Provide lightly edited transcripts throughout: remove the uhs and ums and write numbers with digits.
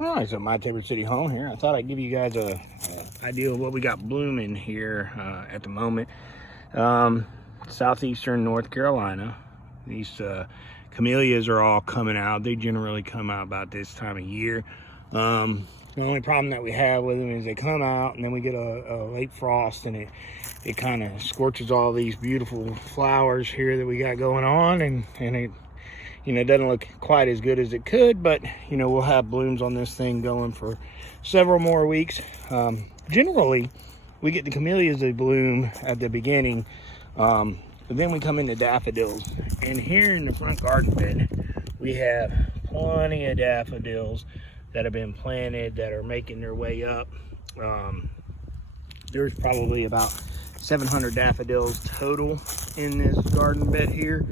All right, so my Tabor City home here. I thought I'd give you guys a idea of what we got blooming here at the moment. Southeastern North Carolina. These camellias are all coming out. They generally come out about this time of year. The only problem that we have with them is they come out and then we get a late frost, and it kind of scorches all these beautiful flowers here that we got going on, and it, you know, doesn't look quite as good as it could, but you know, we'll have blooms on this thing going for several more weeks. Generally we get the camellias to bloom at the beginning, but then we come into daffodils, and here in the front garden bed we have plenty of daffodils that have been planted that are making their way up. There's probably about 700 daffodils total in this garden bed here.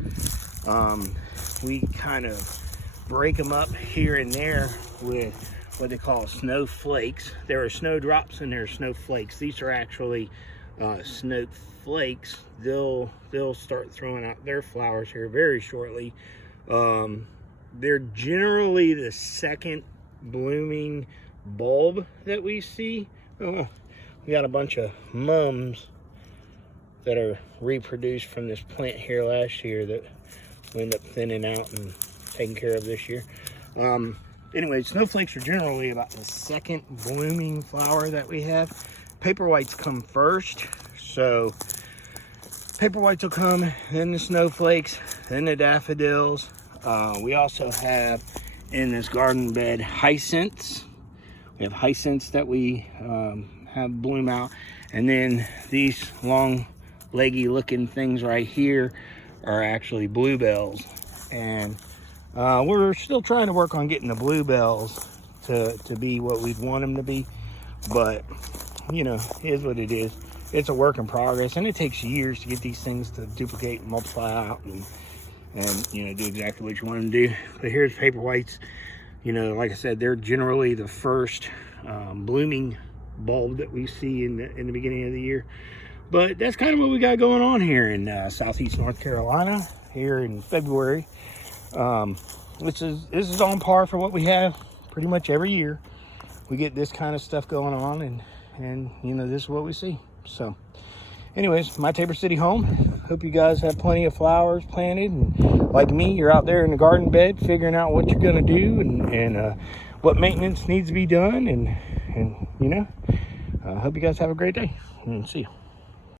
We kind of break them up here and there with what they call snowflakes. There are snowdrops and there are snowflakes. These are actually snowflakes. They'll start throwing out their flowers here very shortly. They're generally the second blooming bulb that we see. Oh, we got a bunch of mums that are reproduced from this plant here last year that we end up thinning out and taking care of this year. Anyway, snowflakes are generally about the second blooming flower that we have. Paper whites come first, so paper whites will come, then the snowflakes, then the daffodils. We also have in this garden bed hyacinths. We have hyacinths that we have bloom out, and then these long leggy looking things right here are actually bluebells, and we're still trying to work on getting the bluebells to be what we'd want them to be, but you know, it is what it is. It's a work in progress, and it takes years to get these things to duplicate and multiply out and you know, do exactly what you want them to do. But here's paper whites. You know, like I said, they're generally the first blooming bulb that we see in the beginning of the year. But that's kind of what we got going on here in Southeast North Carolina here in February. This is on par for what we have pretty much every year. We get this kind of stuff going on, and you know, this is what we see. So anyways, my Tabor City home. Hope you guys have plenty of flowers planted, and like me, you're out there in the garden bed figuring out what you're gonna do and what maintenance needs to be done, and you know, I hope you guys have a great day, and see you.